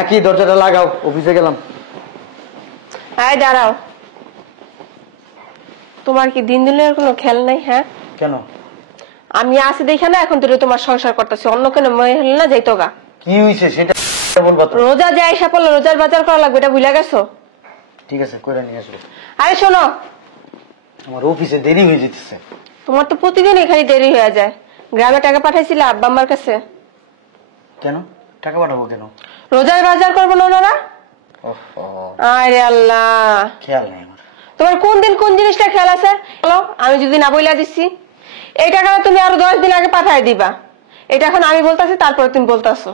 একই দরজাটা লাগাও, অফিসে গেলাম। আয় দাঁড়াও, তোমার কি দিন দিনের কোনো খেয়াল নাই? হ্যাঁ কেন? আমি আসি দেখে না এখন তুই তোমার সংসার করতেছি, অন্য কেন মহিলা না যাইতো গা। কি হয়েছে সেটা বলবা তো। রোজা যে আইসা পড়লো, রোজার বাজার করা লাগবে, এটা ভুলে গেছো? ঠিক আছে, কইরা নিয়ে আসবো। আরে শোনো, আমার অফিসে দেরি হয়ে যেতেছে। তোমার তো প্রতিদিন এখানে দেরি হয়ে যায়। গ্রামে টাকা পাঠাইছিলে আব্বা আম্মার কাছে? কেন টাকা পাঠাবো কেন? রোজার বাজার করবো না ওনারা? আরে আল্লাহ, খেয়াল নেই আমার। তোমার কোন দিন কোন জিনিসটা খেয়াল আছে? বলো, আমি যদি না বইলা দিচ্ছি এই টাকাটা তুমি আরো 10 দিন আগে পাঠাই দিবা, এটা এখন আমি বলতেছি, তারপরে তুমি বলতেছো।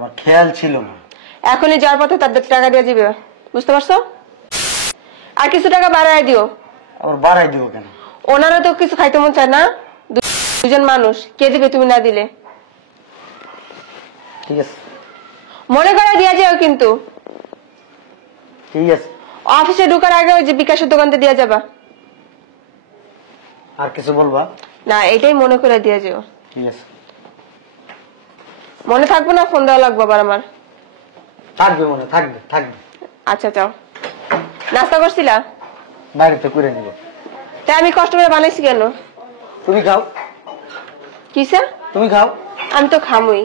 আমার খেয়াল ছিল না। এখনই যাওয়ার পথে তাদের টাকা দিয়ে দিবে, বুঝতে পারছো? আর কিছু টাকা বাড়াই দিও। আবার বাড়াই দিব কেন? ওনারা তো কিছু খাইতে মন চায় না, দুজন মানুষ, কে দিবে তুমি না দিলে? ঠিক আছে, মনে করে দিয়া যাও কিন্তু। ঠিক আছে। অফিসে ঢোকার আগে ওই যে বিকাশের দোকানতে দিয়া যাবা। আর কিছু বলবা? না, এটাই মনে করে দিয়া যাও। ঠিক আছে। মনে থাকবো না? ফোন দেওয়া লাগবে আবার আমার। থাকবে মনে, থাকবে থাকবে। আচ্ছা যাও। নাস্তা করছিলা? বাড়িতে করে নিব। তাই আমি কষ্ট করে বানাইছি কেন? তুমি খাও। কিসে? তুমি খাও। আমি তো খামই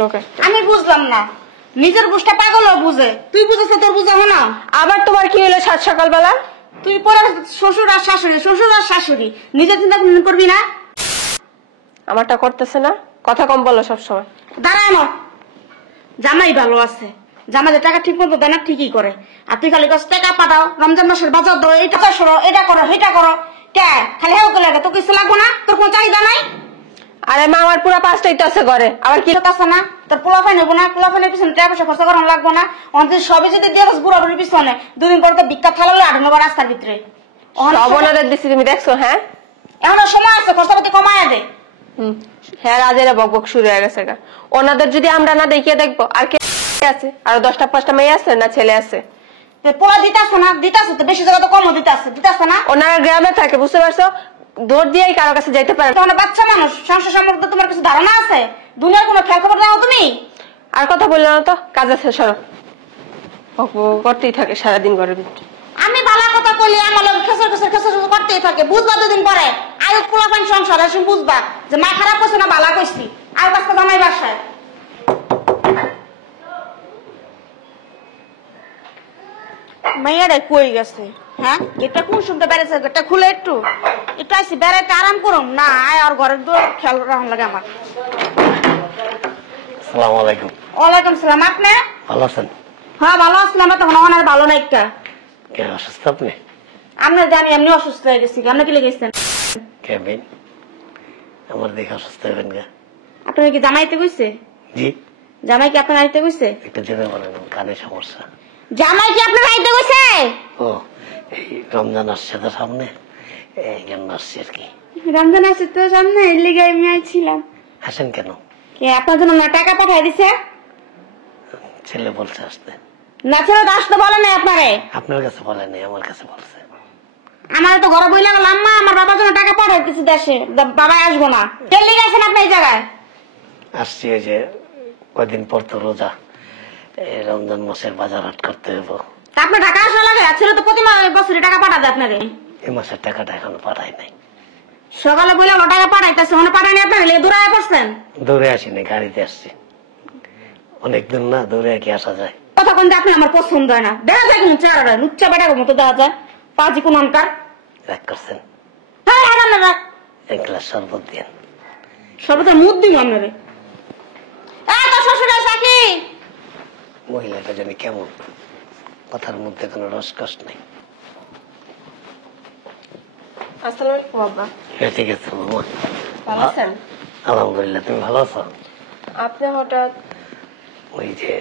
লোক। আমি বুঝলাম না, নিজের বুঝটা পাগলও বুঝে, তুই বুঝেছ তোর বুঝাবো না? আবার তোমার কি হলো সাত সকালবেলা? তুই পরে শ্বশুর আর শাশুড়ি, শ্বশুর আর শাশুড়ি, নিজের চিন্তা করবি না? আমারটা করতেছে না, কথা কম বলো সবসময়। দাঁড়ানো, জামাই ভালো আছে, জামাইদের টাকা ঠিক মতো দেয় না, ঠিকই করে। আর তুই খালি কাছে টাকা পাঠাও, রমজান মাসের বাজার দাও, এটা সরো, এটা করো, সেটা করো, কে খালি হেউ করে লাগে? তোর কিছু লাগবো না? তোর কোনো চাহিদা নাই? আরে মা, আমার পুরো 5টাই তো আছে ঘরে, আবার কি আছে না? তোর পোলাফাই নেবো না? পোলাফাইনের পিছনে টাকা পয়সা খরচা করানো লাগবো না? অন্তত সবই যদি দিয়ে বুড়া বুড়ির পিছনে 2 দিন পর তো ভিক্ষা থালা হলে 8 নম্বর রাস্তার ভিতরে অবনাদের দিচ্ছি, তুমি দেখছো? হ্যাঁ, এমন সময় আছে, খরচাপাতি কমায় দে। হ্যাঁ, রাজেরা বক বক শুরু হয়ে গেছে। ওনাদের যদি আমরা না দেখিয়ে দেখবো, আর কে আছে? আরো 10টা 5টা মেয়ে আছে না ছেলে আছে? পোলা দিতে আসে না? দিতে আসে তো, বেশি জায়গা তো কমও দিতে আসে, দিতে আসে না? ওনারা গ্রামে থাকে, বুঝতে পারছো? দৌড় দিয়েই কারো কাছে যাইতে পারে। তোমার বাচ্চা মানুষ, সংসার সম্পর্কে তোমার কিছু ধারণা আছে? দুনিয়ার কোনো খেয়াল খবর দাও তুমি? আর কথা বললো না তো, কাজ আছে, সরো। করতেই থাকে সারাদিন ঘরের ভিতরে। আমি ভালো কথা কইলে আমার লোক খেসর খেসর খেসর করতেই থাকে, বুঝবা 2 দিন পরে আয়ুক পোলাপান সংসার আসে, বুঝবা যে মা খারাপ করছে না ভালো কইছি। আর কাজটা জামাই বাসায় মাইয়ারে কই গেছে? হ্যাঁ, এটা কোন শুনতে বেড়েছে? এটা খুলে একটু একটু আইসি বেড়াইতে আরাম করুম না, আয় আর ঘরের দূর খেয়াল রাখুন লাগে আমার। আসসালামু আলাইকুম। ওয়ালাইকুম সালাম। আপনি ভালো আছেন? হ্যাঁ ভালো আসলাম, তখন আমার ভালো না একটা। কে অসুস্থ আপনি? আপনার জানি এমনি অসুস্থ হয়ে গেছি, আপনি কি লেগেছেন? কেবিন আমার দেখে অসুস্থ হবেন গা? আপনার কি জামাইতে কইছে? জি। জামাই কি আপনার আইতে কইছে? একটু জেনে বলেন, কানে সমস্যা। জামাই কি আপনার আইতে কইছে? ও, এই রমজান আসছে তো সামনে, এই জন্য আসছে আর কি। রমজান আসছে তো সামনে, এর লিগে আমি আইছিলাম। হাসেন কেন? কে আপনার জন্য না টাকা পাঠাই দিছে? ছেলে বলছে আসতে। না ছেলে তো আসতে বলে নাই আপনারে? আপনার কাছে বলে নাই, আমার কাছে বলছে। আমার তো ঘরে বইলা গেলাম মা আমার বাবার জন্য টাকা পাঠাই দিচ্ছে দেশে, বাবা আসবো না। এর লিগে আছেন আপনি এই জায়গায়? আসছি ওই যে কয়দিন পর তো রোজা, এই রমজান মাসের বাজার হাট করতে হইব। আপনার টাকা আসা লাগে? ছেলে তো প্রতি বছরে টাকা পাঠাবে আপনারে। এই মাসের টাকাটা এখনো পাঠাই নাই। সকালে বইলাম টাকা পাঠাইতেছে, মনে পাঠায়নি আপনার? দূরে পড়ছেন? দৌড়ে আসিনি, গাড়িতে আসছি। অনেক দূর না, দৌড়ে কি আসা যায়? কথা কোনটা আপনি আমার পছন্দ হয় না, দেখা যায় কোন চেহারা লুচ্চা বেটার মতো দেখা যায়, পাজি কোন অনকার। রাগ করছেন? হ্যাঁ রাগ। এক গ্লাস শরবত দিন। সর্বদা মুখ দিই আপনারে। শ্বশুর সাকি মহিলাটা জানি কেমন, কথার মধ্যে কোনো রসকস নেই। আসসালামু আলাইকুম আব্বা। হ্যাঁ ঠিক আছে মামা। ভালো আছেন? আলহামদুলিল্লাহ, তুমি ভালো আছো? আপনি হঠাৎ? ওই যে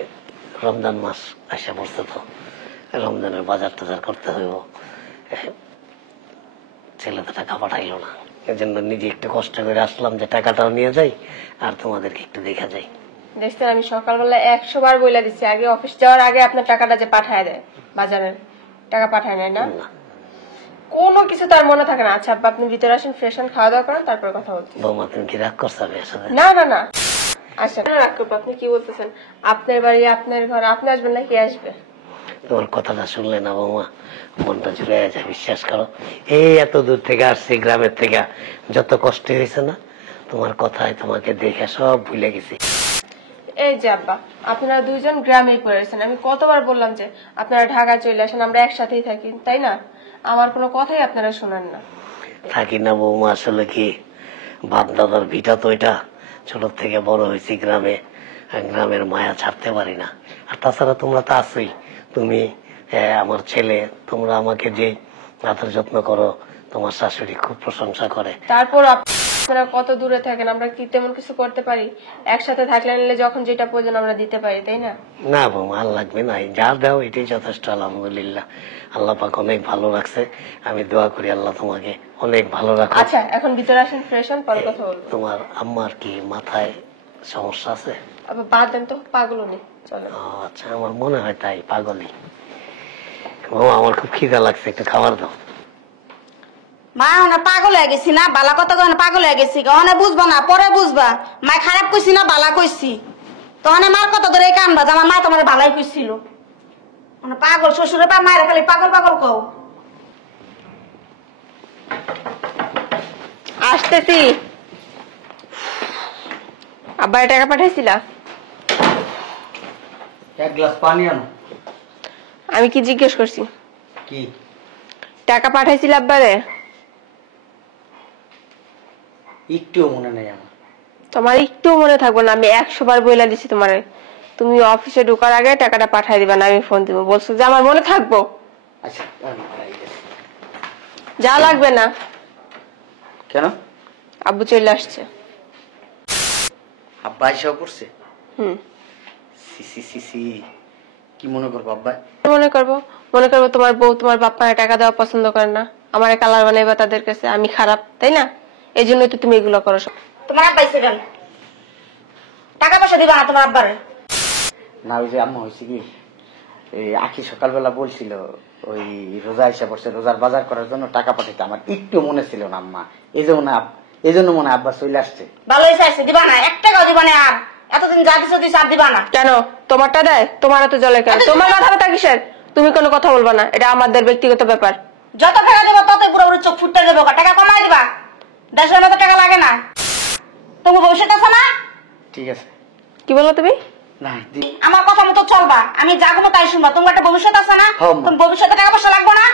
রমজান মাস আসা পড়ছে তো, রমজানের বাজার টাজার করতে হইব। ছেলে তো টাকা পাঠাইলো না, এজন্য নিজে একটু কষ্ট করে আসলাম যে টাকাটাও নিয়ে যাই আর তোমাদেরকে একটু দেখা যাই। দেখছেন, আমি সকালবেলা 100 বার বইলা দিচ্ছি, আগে অফিস যাওয়ার আগে আপনার টাকাটা যে পাঠায় দেয়, বাজারের টাকা পাঠায় নেয় না, কোনো কিছু তার মনে থাকে না। আচ্ছা আব্বা, আপনি ভিতরে আসেন, ফ্রেশ হন, খাওয়া দাওয়া করেন, তারপর কথা বলছি। বৌমা তুমি কি রাগ করছো? আমি আসলে না না না, আসেন রাগ করবো, আপনি কি বলতেছেন? আপনার বাড়ি, আপনার ঘর, আপনি আসবেন না, কে আসবে? তোমার কথাটা শুনলে না বৌমা মনটা জুড়ে যায়, বিশ্বাস করো। এই এত দূর থেকে আসছি, গ্রামের থেকে, যত কষ্ট হয়েছে না, তোমার কথায় তোমাকে দেখে সব ভুলে গেছি। এই যে আব্বা, আপনারা দুইজন গ্রামেই পড়েছেন, আমি কতবার বললাম যে আপনারা ঢাকা চলে আসেন, আমরা একসাথেই থাকি, তাই না? আমার কোনো কথাই আপনারা শোনেন না। থাকি না বৌমা, আসলে কি বাপ দাদার ভিটা তো এটা, ছোট থেকে বড় হয়েছি গ্রামে, গ্রামের মায়া ছাড়তে পারি না। আর তাছাড়া তোমরা তো আছোই, তুমি আমার ছেলে, তোমরা আমাকে যে আদর যত্ন করো, তোমার শাশুড়ি খুব প্রশংসা করে। তারপর আপনারা কত দূরে থাকেন, আমরা কি তেমন কিছু করতে পারি? একসাথে থাকলে নিলে যখন যেটা প্রয়োজন আমরা দিতে পারি, তাই না? না বৌমা, আর লাগবে না, যা দাও এটাই যথেষ্ট। আলহামদুলিল্লাহ, আল্লাহ পাক অনেক ভালো রাখছে। আমি দোয়া করি আল্লাহ তোমাকে অনেক ভালো রাখো। আচ্ছা, এখন ভিতরে আসেন, ফ্রেশ হন, পরে কথা বলবো। তোমার আম্মার কি মাথায় সমস্যা আছে? আবার বাদ দেন তো, পাগল নেই, চলো। আচ্ছা, আমার মনে হয় তাই, পাগলই। বৌমা, আমার খুব খিদা লাগছে, একটু খাবার দাও। মা ওনা পাগল হয়ে গেছি না, বালা কত কখন পাগল হয়ে গেছি, কখনো বুঝবো না, পরে বুঝবা। মা খারাপ কইছি না বালা কইছি, তখন মার কথা ধরে কানবা যে আমার মা তোমার ভালাই কইছিল। মানে পাগল শ্বশুরে বা মায়ের খালি পাগল পাগল কও। আসতেছি। আব্বার টাকা পাঠাইছিলা? এক গ্লাস পানি আনো। আমি কি জিজ্ঞেস করছি? কি টাকা পাঠাইছিল আব্বারে? একটুও মনে নেই আমার। তোমার একটু মনে থাকবো না, আমি 100 বার বইলা দিছি তোমারে, তুমি অফিসে ঢোকার আগে টাকাটা পাঠাই দিবা, না আমি ফোন দিব। বলছো যে আমার মনে থাকবো? আচ্ছা, আমি পাই গেছি। যা লাগবে না। কেন? আব্বু চলে আসছে। আব্বা এসেও করছে? হুম। সি সি সি সি, কি মনে করবো আব্বা? মনে করবো তোমার বউ তোমার বাপ্পারে টাকা দেওয়া পছন্দ করে না, আমার কালার বানাইবা তাদের কাছে, আমি খারাপ, তাই না? এই জন্যই তো তুমি এগুলো করো সব। তোমার আব্বা এসে গেল, টাকা পয়সা দিবা না তোমার আব্বারে? না, ওই যে আম্মা হয়েছে কি, এই আখি সকালবেলা বলছিল ওই রোজা এসে পড়ছে, রোজার বাজার করার জন্য টাকা পাঠাইতে, আমার একটু মনে ছিল না আম্মা, এই জন্য মনে আব্বা চলে আসছে। ভালো হয়েছে আসছে, দিবা না, 1 টাকাও দিবা না। আর এতদিন যা দিছো দিছো, আর দিবা না কেন? তোমারটা দেয়, তোমার তো জলে কেন? তোমার মাথা ব্যথা কিসের? তুমি কোনো কথা বলবা না, এটা আমাদের ব্যক্তিগত ব্যাপার। যত টাকা দিবা ততই পুরো চোখ ফুটতে যাবো। টাকা কমাই দিবা, দেশের মতো টাকা লাগে না। তোমার ভবিষ্যৎ আছে না? ঠিক আছে। কি বলো তুমি? না, আমার কথা মতো চলবা, আমি যা কোনো তাই শুনবা। তোমার একটা ভবিষ্যৎ আছে না? তুমি ভবিষ্যতে টাকা পয়সা লাগবো না?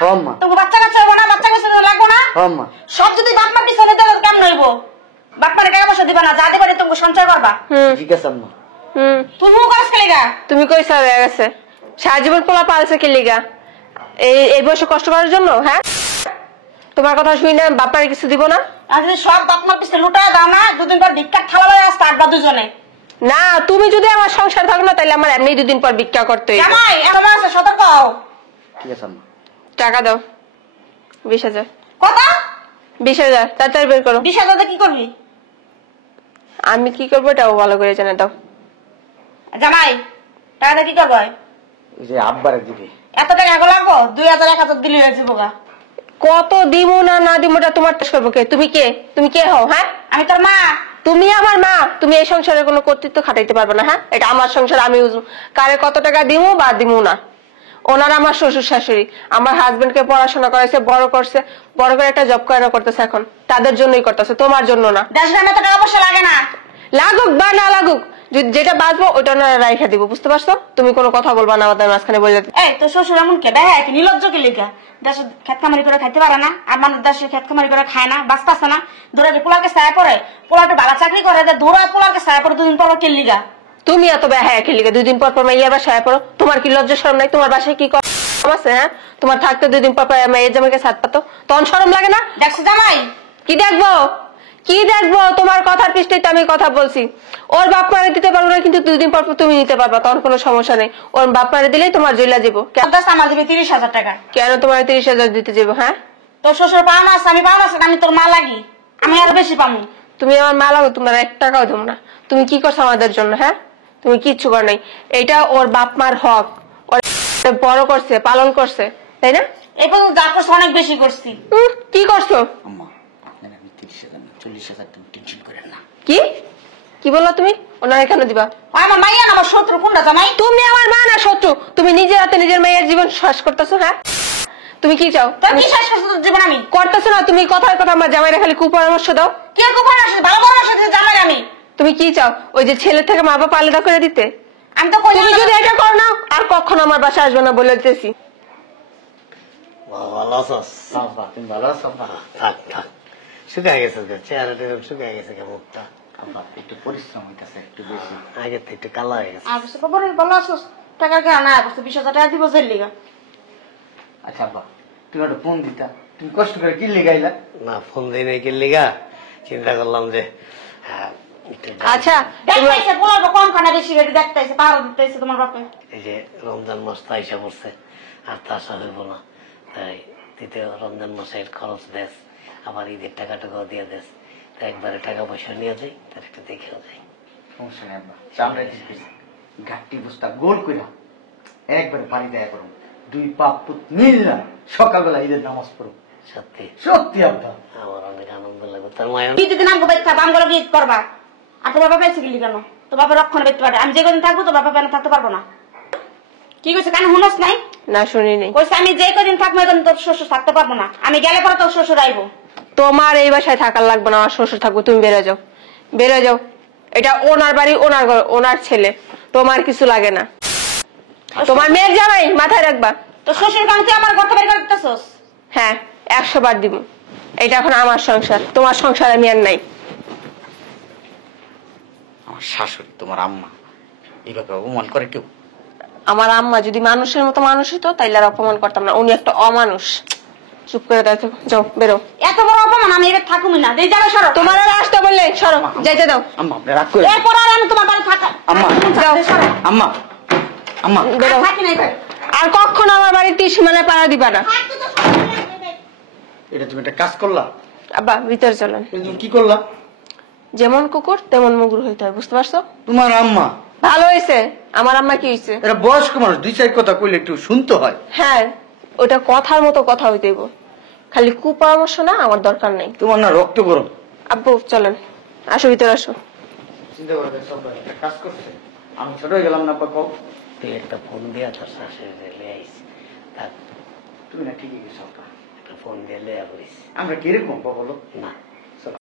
তোমার বাচ্চা কাচ্চা হবো না? বাচ্চা কাচ্চা লাগবো না? সব যদি বাপ মার পিছনে দেবে কেমন হইব? বাপ মারে টাকা পয়সা দিবা না, যা দিবা তুমি সঞ্চয় করবা। ঠিক আছে আম্মা। তুমি করছ কে লিগা? তুমি কইছা হয়ে গেছে, সারা জীবন পোলা পালছে কে লিগা? এই বয়সে কষ্ট করার জন্য? হ্যাঁ, তোমার কথা শুনি না, বাপারে কিছু দিব না? আর যদি সব বাপ মার পিছনে লুটায় দাও না, দুদিন পর ভিক্ষার থালা লয়ে আসতে আসবা দুজনে। না, তুমি যদি আমার সংসার থাকো না, তাহলে আমার এমনি 2 দিন পর ভিক্ষা করতে হইবে। জামাই এমন আছে, সতর্ক হও। ঠিক আছে আম্মা। টাকা দাও 20,000। কত? 20,000 তাড়াতাড়ি বের করো। 20,000 কি করবি? আমি কি করবো এটাও ভালো করে জানে দাও। জামাই টাকাটা কি করবো? ওই যে আব্বারে দিবি। এত টাকা লাগবো? 2,000 1,000 দিলে হয়ে যাবো গা। কত দিমু না না দিমুটা তোমার টেস্ট করবো কে? তুমি কে? তুমি কে হও? হ্যাঁ, আমি তোর মা। তুমি আমার মা। তুমি এই সংসারে কোনো কর্তৃত্ব খাটাইতে পারবে না। হ্যাঁ, এটা আমার সংসার, আমি বুঝবো কারে কত টাকা দিমু বা দিমু না। ওনার আমার শ্বশুর শাশুড়ি, আমার হাজবেন্ড কে পড়াশোনা করাইছে, বড় করছে, বড় করে একটা জব করে করতেছে, এখন তাদের জন্যই করতেছে, তোমার জন্য না। দেশ গ্রামে তো টাকা পয়সা লাগে না। লাগুক বা না লাগুক, যেটা বাঁচবো ওটা না রাইখা দিব, বুঝতে পারছো? তুমি কোনো কথা বলবা না আমাদের মাঝখানে বলে। এই তোর শ্বশুর এমন কে? দেখা কি নির্লজ্জ কি লিখা? দেশে খেত কামারি করে খাইতে পারে না, আর মানুষ দেশে খেত কামারি করে খায় না, বাঁচতেছে না। ধরে পোলাকে ছায়া পড়ে, পোলাটা ভালো চাকরি করে, ধরা পোলাকে ছায়া পড়ে 2 দিন পর কে লিগা? তুমি এত হ্যাঁ খেলি 2 দিন পর পর মাইয়ার বাসায় পড়ো, তোমার কি লজ্জা শরম নাই? তোমার বাসায় কি কম আছে? হ্যাঁ, তোমার থাকতে 2 দিন পর পর মাইয়ের জামাইকে ছাদ পাতো, তখন শরম লাগে না? দেখছো জামাই? কি দেখবো? কি দেখবো? তোমার কথার পৃষ্ঠে তো আমি কথা বলছি। ওর বাপ মারে দিতে পারবো না, কিন্তু 2 দিন পর পর তুমি নিতে পারবা, তখন কোনো সমস্যা নেই। ওর বাপ মারে দিলেই তোমার জইলা যাবো। আমার দিবে 30,000 টাকা। কেন তোমার 30,000 দিতে যাবো? হ্যাঁ, তোর শ্বশুর পাওনা আছে, আমি পাওনা আছে, আমি তোর মা লাগি, আমি আরো বেশি পাবো। তুমি আমার মা লাগো, তোমার 1 টাকাও দেবো না। তুমি কি করছো আমাদের জন্য? হ্যাঁ, তুমি কিচ্ছু কর নাই। এটা ওর বাপ মার হক, ওর বড় করছে, পালন করছে, তাই না? এই পর্যন্ত যা করছো অনেক বেশি করছি। কি করছো? আম্মা, আপনার আমি 30,000 না 40,000 তুমি টেনশন করেন না। কি কি বললো তুমি? ওনারা কেন দিবা? ও আমার মাইয়া না আমার শত্রু কোনটা জামাই? তুমি আমার মা না শত্রু? তুমি নিজের হাতে নিজের মেয়ের জীবন শেষ করতেছো। হ্যাঁ, তুমি কি চাও? তুই বিশ্বাস করছিস তোর জীবন আমি? করতেছো না তুমি, কথায় কথা আমার জামাইরা খালি কুপরামর্শ দাও। কি গোপন আসে ভালো পরামর্শ দিতে জামাই আমি? তুমি কি চাও? ওই যে ছেলে থেকে মা বাবা আলাদা করে দিতে? আমি তো কই তুমি যদি এটা করো না আর কখনো আমার বাসায় আসবে না বলে দিতেছি। ভালো আছোস? আব্বা তুমি ভালো আছো আব্বা? থাক থাক, শুকায় গেছে তো, চেহারাটা এরকম শুকায় গেছে কে মুখটা। আব্বা একটু পরিশ্রম হইতাছে একটু বেশি। আগের থেকে একটু কালো হয়ে গেছে। আর বসে খবর ভালো আছিস? টাকা কে না বসে 20,000 টাকা দিব জেল লিগা। আচ্ছা আব্বা তুমি একটা ফোন দিতা, তুমি কষ্ট করে কি লেগাইলা? না, ফোন দিই নাই কি লিগা, চিন্তা করলাম যে একটু আচ্ছা দেখতাইছে বলার কম খানা বেশি বেশি দেখতাইছে পাহাড় দিতেছে তোমার বাপে। এই যে রমজান মাস তো আইসা পড়ছে, আর তা আসা হইব না, তাই দ্বিতীয় রমজান মাসের খরচ দেশ, আবার ঈদের টাকাটাও দিয়ে দেশ, তাই একবারে টাকা পয়সা নিয়ে যাই, তার একটু দেখেও যাই। সমস্যা নেই আব্বা, চামড়া দিতেছি ঘাটতি বস্তা গোল কইরা একবারে বাড়ি দেয়া করুন, 2 পাপ পুত মিললা সকালবেলা ঈদের নামাজ পড়ো। সত্যি সত্যি আব্বা। আমার অনেক আনন্দ লাগবে। তার মায়ের কি দিদি নাম গোবাইতে বাম গলা গীত করবা। আর তোর বাবা পাইছে গেলি কেন? তোর বাবা রক্ষণ বেঁচতে পারে, আমি যে কদিন থাকবো তোর বাবা পেন থাকতে পারবো না। কি কইছে কানে হুনস নাই? না শুনি নেই। কইছে আমি যে কদিন থাকবো এখন তোর শ্বশুর থাকতে পারবো না, আমি গেলে পরে তোর শ্বশুর আইবো। তোমার এই বাসায় থাকার লাগবে না, আমার শ্বশুর থাকবো। তুমি বেরো যাও, বেরো যাও। এটা ওনার বাড়ি, ওনার ঘর, ওনার ছেলে, তোমার কিছু লাগে না। তোমার মেয়ের জামাই, মাথায় রাখবা। তোর শ্বশুর কান তুই আমার ঘর থেকে বের করে দিতেছস। হ্যাঁ, 100 বার দিব। এটা এখন আমার সংসার, তোমার সংসার আমি আর নাই। আমার শাশুড়ি তোমার আম্মা এইভাবে অপমান করে কেউ? আমার আম্মা যদি মানুষের মতো মানুষ হতো তাইলে আর অপমান করতাম না। উনি একটা অমানুষ। চুপ করে দেখো, যাও বেরো। এত বড় অপমান আমি এবার থাকুমি না, দেই যাবে সরো। তোমার আর আসতে বললে সরো, যাইতে দাও। আম্মা আপনি রাগ করে এরপর আর আমি তোমার বাড়ি থাকা আম্মা যাও। সরো। আম্মা আম্মা বেরো। আর থাকি নাই ভাই। আর কখনো আমার বাড়িতে সীমানায় পাড়া দিবা না। থাকতে তো সরো। এটা তুমি একটা কাজ করলা? আব্বা ভিতরে চলেন। এটা তুমি কি করলা? যেমন কুকুর তেমন মুগুর হইতে হয়, বুঝতে পারছো? তোমার আম্মা ভালো হয়েছে। আমার আম্মা কি হয়েছে? এরা বয়স্ক মানুষ, 2-4 কথা কইলে একটু শুনতে হয়। হ্যাঁ, ওটা কথার মতো কথা হইতেইব, খালি কুপরামর্শ না আমার দরকার নেই। তোমার না রক্ত গরম। আব্বু চলেন, আসো ভিতরে আসো। চিন্তা করে দেখ সব একটা কাজ করছে, আমি ছোট হয়ে গেলাম না পাকো। তুই একটা ফোন দিয়া তোর শাশুড়ি লে আইস, তার তুমি না ঠিকই গেছো। একটা ফোন দিয়ে লেয়া করিস। আমরা কিরকম বলো? না